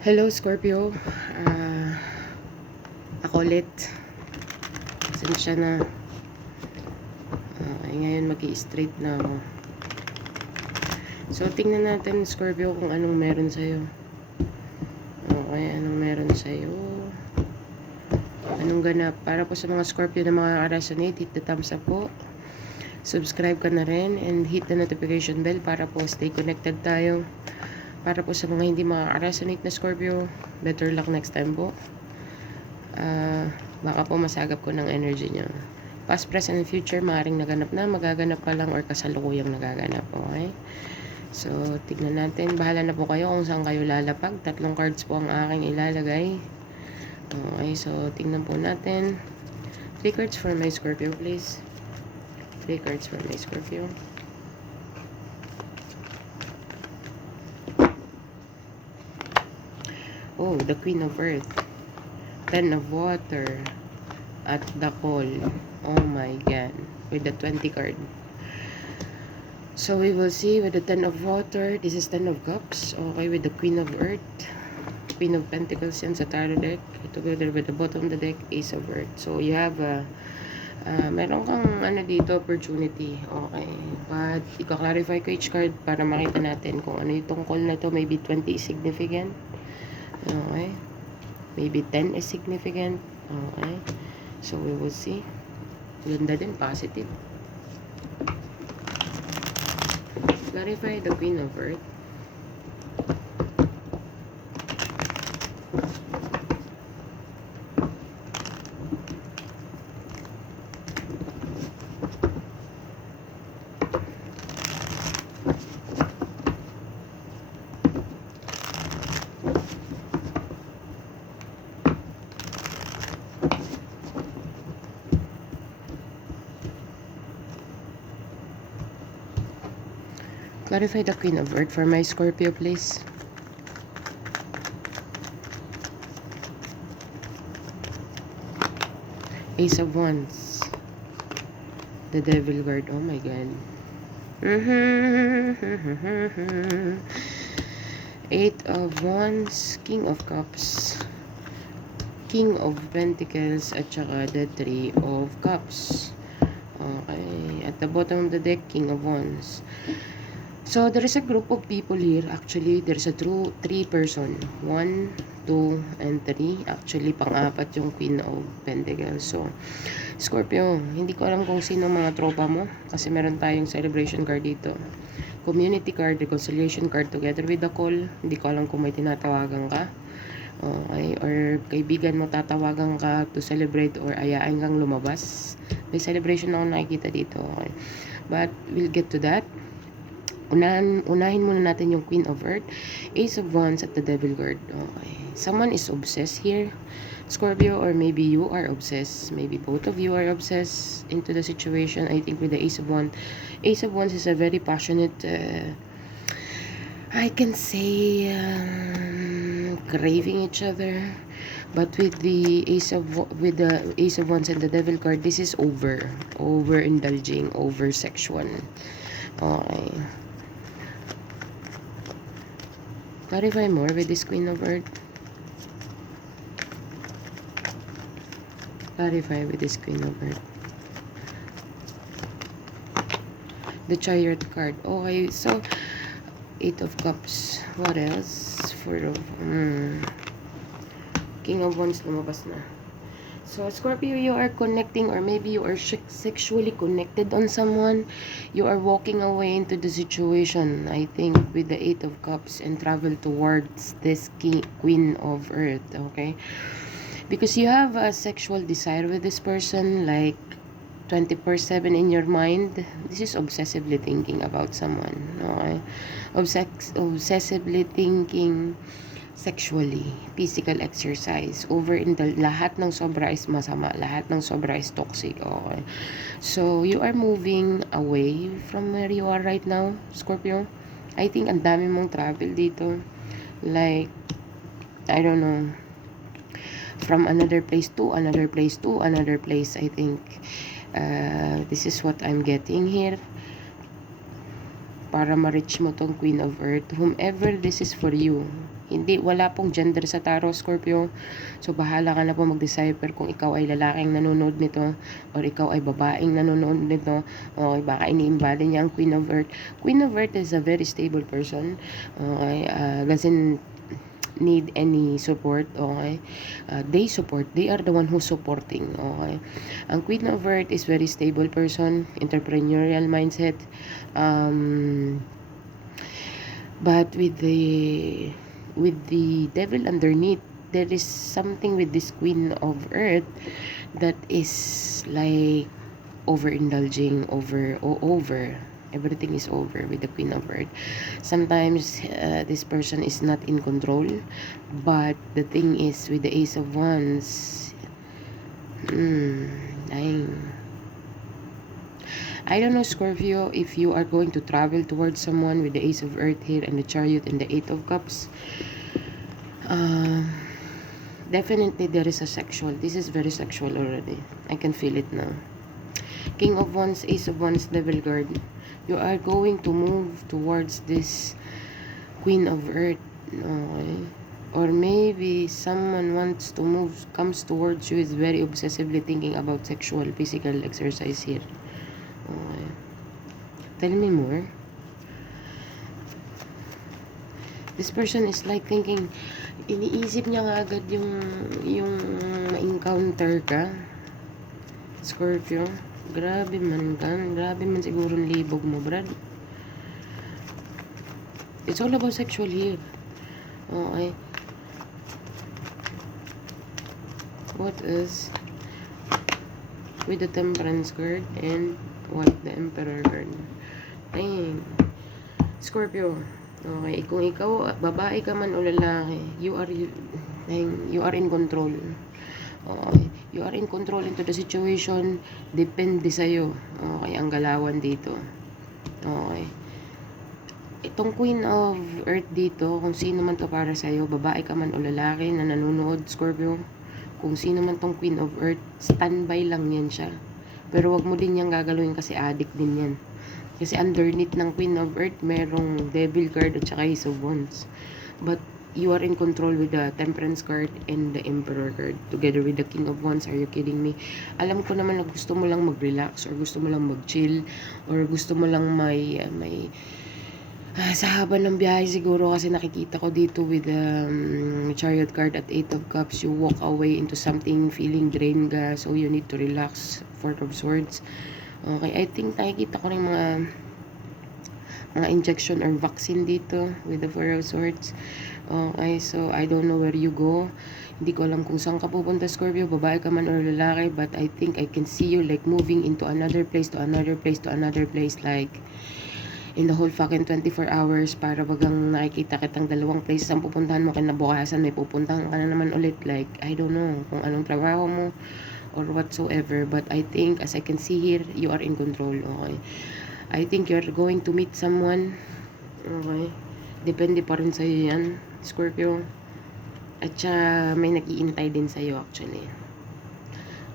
Hello, Scorpio. Ah, ako ulit. Pasensya na. Ngayon mag-i-straight na ako. So, tingnan natin, Scorpio, kung anong meron sa'yo. Okay, anong meron sa'yo. Anong ganap. Para po sa mga Scorpio na mga resonate, hit the thumbs up po. Subscribe ka na rin and hit the notification bell para po stay connected tayo. Para po sa mga hindi resonate na Scorpio, better luck next time po. Baka po masagap ko ng energy nyo. Past, present, and future, maaaring naganap na, magaganap pa lang, or kasalukuyang nagaganap. Okay? So, tignan natin. Bahala na po kayo kung saan kayo lalapag. 3 cards po ang aking ilalagay. Okay, so tignan po natin. 3 cards for my Scorpio, please. 3 cards for my Scorpio. Oh, the Queen of Earth. 10 of Water. At the Call. Oh my God. With the 20 card. So we will see with the 10 of Water. This is 10 of Cups. Okay, with the Queen of Earth. Queen of Pentacles yan sa tarot deck. Together with the bottom of the deck, Ace of Earth. So you have meron kang dito, opportunity. Okay. But i-clarify ko each card para makita natin kung ano yung tungkol na to. Maybe 20 is significant. Okay. Maybe 10 is significant. Okay. So we will see. Ganda din, positive. Clarify the Queen of Earth. Clarify the Queen of Earth for my Scorpio, please. Ace of Wands. The Devil card. Oh my God. Eight of Wands. King of Cups. King of Pentacles. At saka the Three of Cups. Okay. At the bottom of the deck, King of Wands. So, there is a group of people here. Actually, there is a 3 person. 1, 2, and 3. Actually, pang-apat yung Queen of Pentacles. So, Scorpio, hindi ko alam kung sino mga tropa mo. Kasi meron tayong celebration card dito. Community card, reconciliation card together with the call. Hindi ko alam kung may tinatawagan ka. Okay, or kaibigan mo tatawagan ka to celebrate or ayain kang lumabas. May celebration ako nakikita dito. Okay. But, we'll get to that. Unahin muna natin yung Queen of Earth, Ace of Wands at the Devil card. Okay. Someone is obsessed here, Scorpio, or maybe you are obsessed. Maybe both of you are obsessed into the situation. I think with the Ace of Wands. Ace of Wands is a very passionate, I can say, craving each other. But with the Ace of Wands and the Devil card, this is over-indulging, over-sexual. Okay. Clarify more with this Queen of Earth. Clarify with this Queen of Earth. The Chariot card. Okay, so 8 of Cups. What else? 4 of King of Wands lumabas na. So, Scorpio, you are connecting, or maybe you are sexually connected on someone. You are walking away into the situation, I think, with the 8 of Cups and travel towards this Queen of Earth, okay? Because you have a sexual desire with this person, like 24/7 in your mind. This is obsessively thinking about someone, okay? Obsessively thinking sexually, physical exercise, lahat ng sobra is masama, lahat ng sobra is toxic, okay? So, you are moving away from where you are right now, Scorpio. I think ang dami mong travel dito. Like, I don't know, from another place to another place to another place, I think. This is what I'm getting here. para ma-reach mo tong Queen of Earth. Whomever this is for you. Hindi, wala pong gender sa Tarot, Scorpio. So, bahala ka na po mag-decipher kung ikaw ay lalaking nanonood nito or ikaw ay babaeng nanonood nito. Okay, baka iniimbali niya ang Queen of Earth. Queen of Earth is a very stable person. Okay, doesn't need any support. Okay, they support. They are the one who's supporting. Okay, ang Queen of Earth is very stable person, entrepreneurial mindset. But with the devil underneath, there is something with this Queen of Earth that is like overindulging, over. Everything is over with the Queen of Earth. Sometimes this person is not in control, but the thing is with the Ace of Wands, I don't know, Scorpio, if you are going to travel towards someone with the Ace of Earth here and the Chariot and the Eight of Cups. Definitely there is a sexual. This is very sexual already. I can feel it now. King of Wands, Ace of Wands, Devil Guard. You are going to move towards this Queen of Earth. Okay. Or maybe someone comes towards you, is very obsessively thinking about sexual, physical exercise here. Okay. Tell me more. This person is like thinking, iniisip niya nga agad yung ma-encounter ka. Scorpio, grabe man siguro ang libog mo, Brad. It's all about sexual here. Okay. What is with the Temperance card and what the Emperor card? Dang. Scorpio. Okay, kung ikaw, babae ka man o lalaki, you are in control. Okay, you are in control into the situation. Depende sa'yo. Okay, ang galawan dito. Okay. Itong Queen of Earth dito, kung sino man to para sa'yo, babae ka man o lalaki na nanonood, Scorpio, kung sino man tong Queen of Earth, standby lang yan siya. Pero wag mo din yan gagalawin kasi addict din yan. Kasi underneath ng Queen of Earth, merong Devil card at saka Ace of Wands. But you are in control with the Temperance card and the Emperor card. Together with the King of Wands. Are you kidding me? Alam ko naman na gusto mo lang mag-relax or gusto mo lang mag-chill or gusto mo lang may sa haba ng biyahe siguro kasi nakikita ko dito with the Chariot card at Eight of Cups, you walk away into something feeling drained ka, so you need to relax. Four of Swords. Okay, I think nakikita ko rin mga injection or vaccine dito with the Four of Swords. Okay, so I don't know where you go. Hindi ko alam kung saan ka pupunta, Scorpio, babae ka man or lalaki, but I think I can see you like moving into another place, to another place, to another place, like in the whole fucking 24 hours para bagang nakikita kitang dalawang places ang pupuntahan mo, kinabukasan may pupuntahan ka na naman ulit, like I don't know kung anong trabaho mo or whatsoever, but I think as I can see here, you are in control. Okay, I think you're going to meet someone. Okay, depende pa rin sa'yo yan, Scorpio, at saka may nag-iintay din sa'yo actually.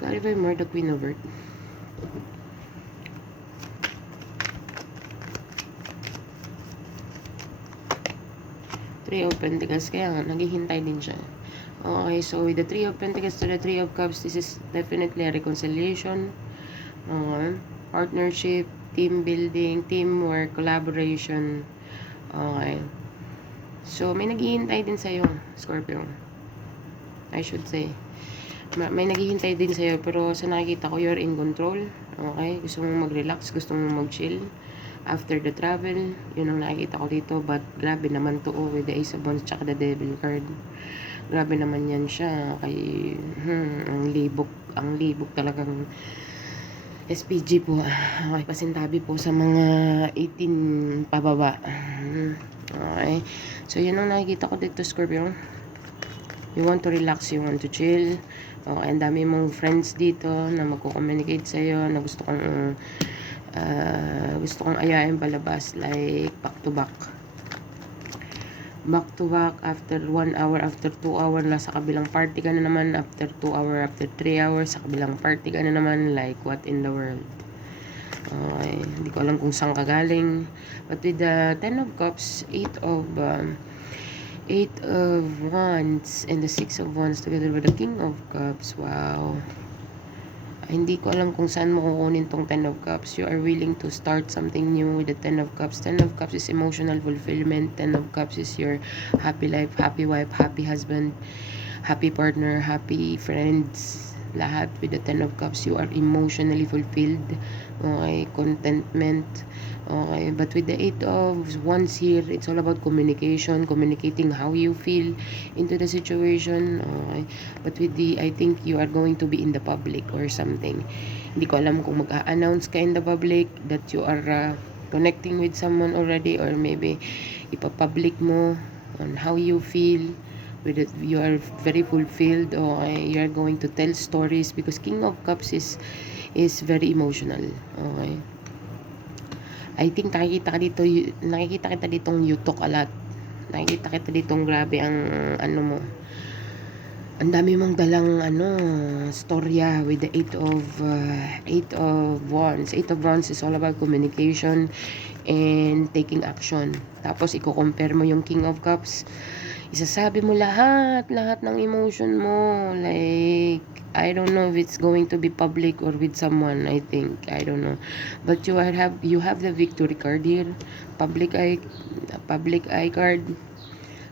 Clarify more the Queen of Earth. Three of Pentacles, kaya nga naghihintay din siya. Okay, so with the Three of Pentacles to the Three of Cups, this is definitely a reconciliation, partnership, team building, teamwork, collaboration. Okay, so may naghihintay din sa'yo, Scorpio, I should say. May naghihintay din sa'yo, pero sa nakikita ko, you're in control. Okay, gusto mong mag-relax, gusto mong mag-chill after the travel, yun ang nakikita ko dito. But grabe naman to, with the Ace of Wands tsaka the Devil card. Grabe naman yan siya. Kay, ang libog talagang SPG po. Okay, pasintabi po sa mga 18 pababa. Okay, so yun ang nakikita ko dito, Scorpio. You want to relax, you want to chill. Okay, ang dami mong friends dito na magko-communicate sa'yo, na gusto kong ayain palabas, like back to back, after 1 hour, after 2 hour, sa kabilang party ka na naman, after 2 hour, after 3 hours, sa kabilang party ka na naman, like what in the world. Okay, hindi ko alam kung saan ka galing. But with the Ten of Cups, Eight of Wands, and the Six of Wands together with the King of Cups. Wow. Hindi ko alam kung saan mo kukunin tong Ten of Cups. You are willing to start something new with the Ten of Cups. Ten of Cups is emotional fulfillment. Ten of Cups is your happy life, happy wife, happy husband, happy partner, happy friends. Lahat with the Ten of Cups, you are emotionally fulfilled. Okay, contentment. Okay, but with the Eight of Wands here, it's all about communication, communicating how you feel into the situation. Okay, but with the, I think you are going to be in the public or something. Hindi ko alam kung mag-a-announce ka in the public that you are connecting with someone already, or maybe ipapublic mo on how you feel with it. You are very fulfilled, or you are going to tell stories, because King of Cups is very emotional. Okay, I think nakikita kita ditong you talk a lot. Nakikita kita ditong grabe ang ano mo. Ang dami mong dalang storya with the Eight of Wands. Eight of Wands is all about communication and taking action. Tapos i-compare mo yung King of Cups. Isasabi mo lahat ng emotion mo. Like, I don't know if it's going to be public or with someone, I think. I don't know. But you have the victory card here. Public eye card.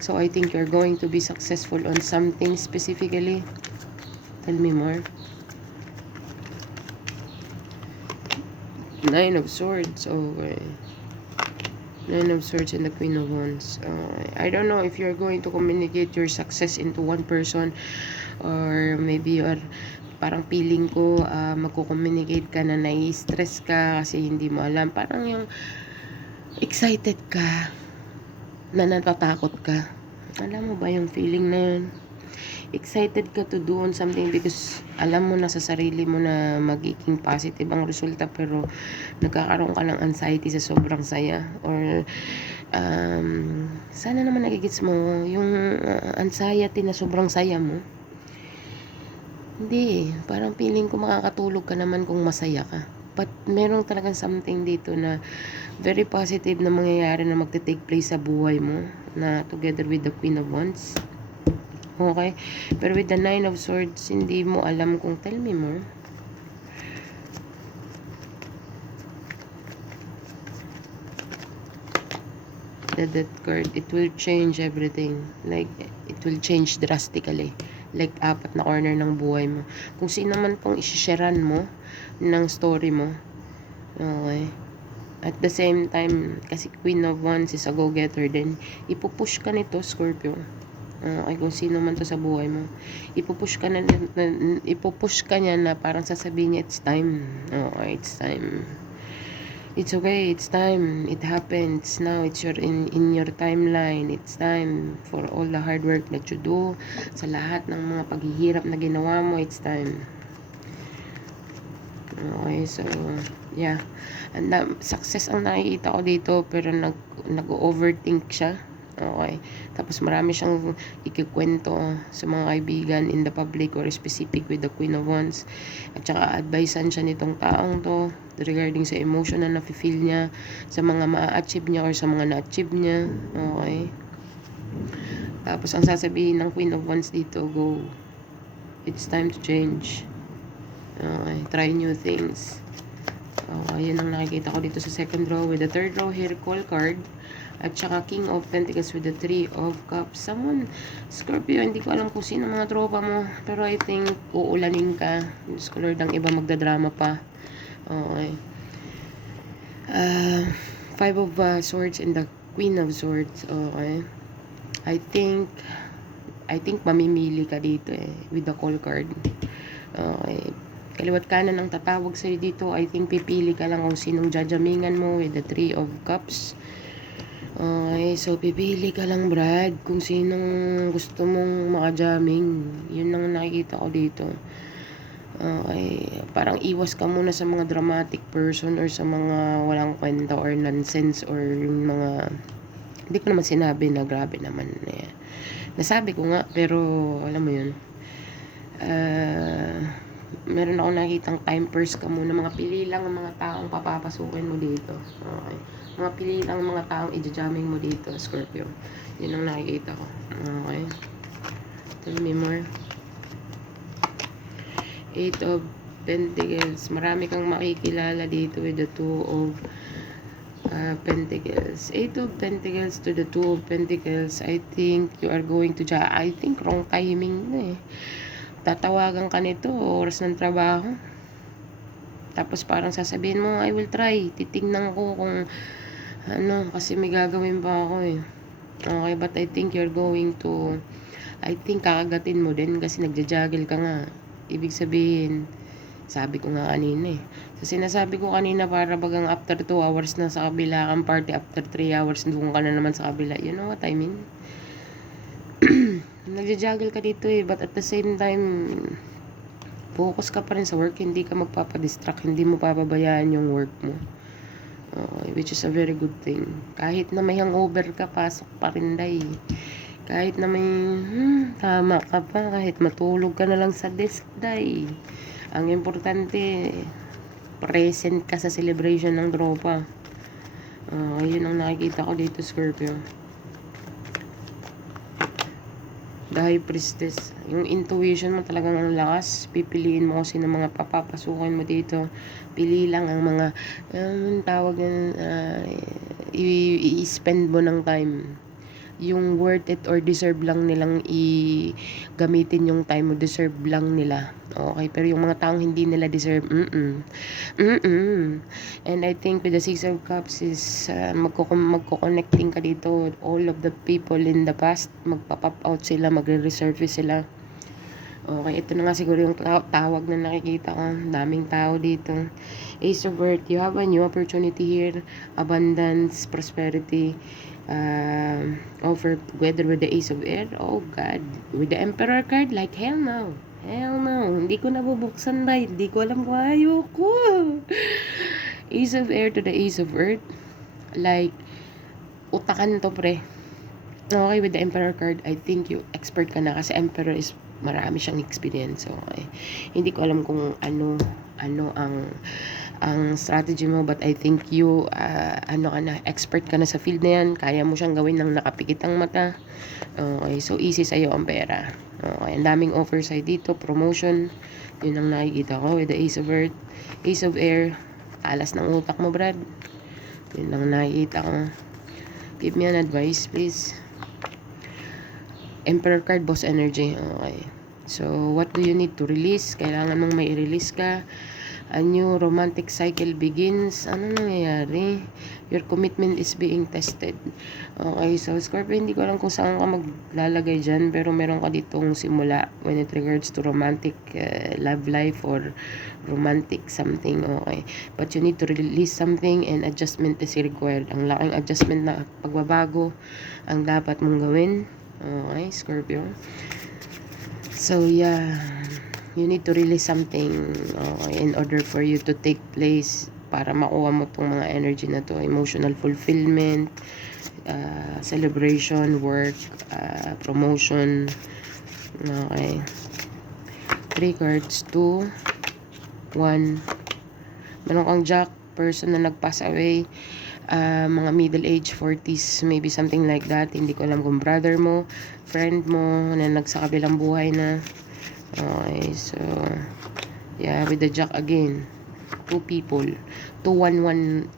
So I think you're going to be successful on something specifically. Tell me more. Nine of Swords. Okay. Nine of Swords and the Queen of Wands. I don't know if you're going to communicate your success into one person, or maybe you are, parang feeling ko magko-communicate ka na nai-stress ka kasi hindi mo alam. Parang yung excited ka na natatakot ka. Alam mo ba yung feeling na yun? Excited ka to do on something because alam mo na sa sarili mo na magiging positive ang resulta, pero nagkakaroon ka ng anxiety sa sobrang saya, or sana naman nagigits mo yung anxiety na sobrang saya mo. Hindi, parang feeling ko makakatulog ka naman kung masaya ka. But meron talagang something dito na very positive na mangyayari na magte-take place sa buhay mo, na together with the Queen of Wands. Okay? Pero with the Nine of Swords, hindi mo alam kung, tell me more. The Death card, it will change everything. Like, it will change drastically. Like, apat na corner ng buhay mo. Kung sino man pong isisharean mo ng story mo. Okay? At the same time, kasi Queen of Wands is a go-getter din. Ipupush ka nito, Scorpio. Ay, kung sino man to sa buhay mo, ipupush ka niya na parang sasabihin niya, it's time. Okay, it's time. It's okay, it's time. It happens now. It's in your timeline. It's time for all the hard work that you do. Sa lahat ng mga paghihirap na ginawa mo, it's time. Okay, so yeah. And success ang nakikita ko dito, pero nag-overthink siya. Okay. Tapos marami siyang ikikwento sa mga kaibigan in the public or specific with the Queen of Wands. At saka advisean siya nitong taong to regarding sa emotion na nafe-feel niya, sa mga ma-achieve niya or sa mga na-achieve niya. Okay. Tapos ang sasabihin ng Queen of Wands dito, go. It's time to change. Okay. Try new things. Yun ang nakikita ko dito sa second row. With the third row here, call card. At saka King of Pentacles with the Three of Cups. Someone, Scorpio, hindi ko alam kung sino mga tropa mo. Pero I think, uulanin ka. Diyos ko Lord, ang iba magdadrama pa. Okay. Five of Swords and the Queen of Swords. Okay. I think mamimili ka dito with the call card. Okay. Kaliwat kanan ang tatawag sa'yo dito. I think pipili ka lang kung sinong jajamingan mo with the Three of Cups. Okay, so pipili ka lang, Brad, kung sinong gusto mong makajaming. Yun lang nakikita ko dito. Okay, parang iwas ka muna sa mga dramatic person or sa mga walang kwenta or nonsense or yung mga, hindi ko naman sinabi na grabe naman. Nasabi ko nga, pero alam mo yun. Meron ako nakitang time purse ka muna. Mga pili lang ang mga taong papapasukin mo dito. Okay. Mga pili lang ang mga taong i-jamming mo dito, Scorpio. Yun ang nakikita ko. Okay. Tell me more. 8 of Pentacles. Marami kang makikilala dito with the 2 of Pentacles. 8 of Pentacles to the 2 of Pentacles. I think you are going to I think wrong timing na eh. Tatawagan ka nito, oras ng trabaho. Tapos parang sasabihin mo, I will try. Titingnan ko kung ano, kasi may gagawin pa ako eh. Okay, but I think you're going to, I think kakagatin mo din kasi nagja-juggle ka nga. Ibig sabihin, sabi ko nga kanina eh. So sinasabi ko kanina para bagang after 2 hours na sa kabila kang party, after 3 hours doon ka na naman sa kabila. You know what I mean? Nagja-juggle ka dito eh, but at the same time, focus ka pa rin sa work, hindi ka magpapadistract, hindi mo papabayaan yung work mo. Which is a very good thing. Kahit na may hangover ka, pasok pa rin day. Kahit na may tama ka pa, kahit matulog ka na lang sa desk day. Ang importante, present ka sa celebration ng tropa. Yun ang nakikita ko dito, Scorpio. The High Priestess. Yung intuition mo talagang ang lakas. Pipiliin mo kasi ng mga papapasukin mo dito. Pili lang ang mga tawag i-spend mo ng time. Yung worth it or deserve lang nilang gamitin yung time mo, deserve lang nila. Okay, pero yung mga taong hindi nila deserve, And I think with the 6 of Cups is magko-connecting ka dito. All of the people in the past, magpa-pop out sila, magre-resurface sila. Okay, ito na nga siguro yung tawag na nakikita ko. Daming tao dito. Ace of Earth, you have a new opportunity here. Abundance, prosperity, offer together with the Ace of Air. Oh God, with the Emperor card, like hell no. Hell no, hindi ko nabubuksan ba? Hindi ko alam kung ayoko. Ace of Air to the Ace of Earth. Like, utakan to pre. Okay, with the Emperor card, I think you expert ka na kasi Emperor is marami siyang experience. Okay. Hindi ko alam kung ano ang strategy mo, but I think you expert ka na sa field na yan. Kaya mo siyang gawin ng nakapikit ang mata. Okay, so easy sa'yo ang pera. Okay, ang daming offers ay dito, promotion. Yun ang nakikita ko with the Ace of Earth. Ace of Air, alas ng utak mo, Brad. Yun ang nakikita ko. Give me an advice, please. Emperor card, boss energy. Okay. So, what do you need to release? Kailangan mong may release ka. A new romantic cycle begins. Ano nangyayari? Your commitment is being tested. Okay, so Scorpio, hindi ko alam kung saan ka maglalagay dyan, pero meron ka ditong simula when it regards to romantic love life or romantic something. Okay, but you need to release something and adjustment is required. Ang laking adjustment na pagbabago ang dapat mong gawin. Okay, Scorpio. So, yeah. You need to release something in order for you to take place para makuha mo tong mga energy na to. Emotional fulfillment, celebration, work, promotion. Okay. 3 cards, 2, 1. Meron kang Jack, person na nag-pass away. Mga middle age, 40s, maybe something like that. Hindi ko alam kung brother mo, friend mo, na nagsakabilang buhay na. Okay, so, yeah, with the Jack again. 2 people. 211.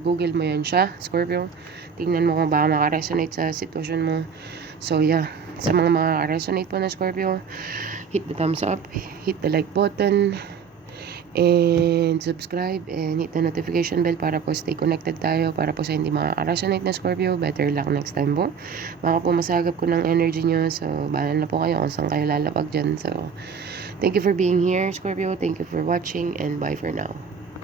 Google mo yan siya, Scorpio. Tingnan mo kung baka makaresonate sa sitwasyon mo. So, yeah. Sa mga makaresonate po na Scorpio, hit the thumbs up, hit the like button, and subscribe, and hit the notification bell para po stay connected tayo, para po sa hindi makaka-resonate na Scorpio. Better luck next time po. Baka po masagap ko ng energy nyo, so bahala na po kayo kung saan kayo lalapag dyan. So, thank you for being here, Scorpio. Thank you for watching, and bye for now.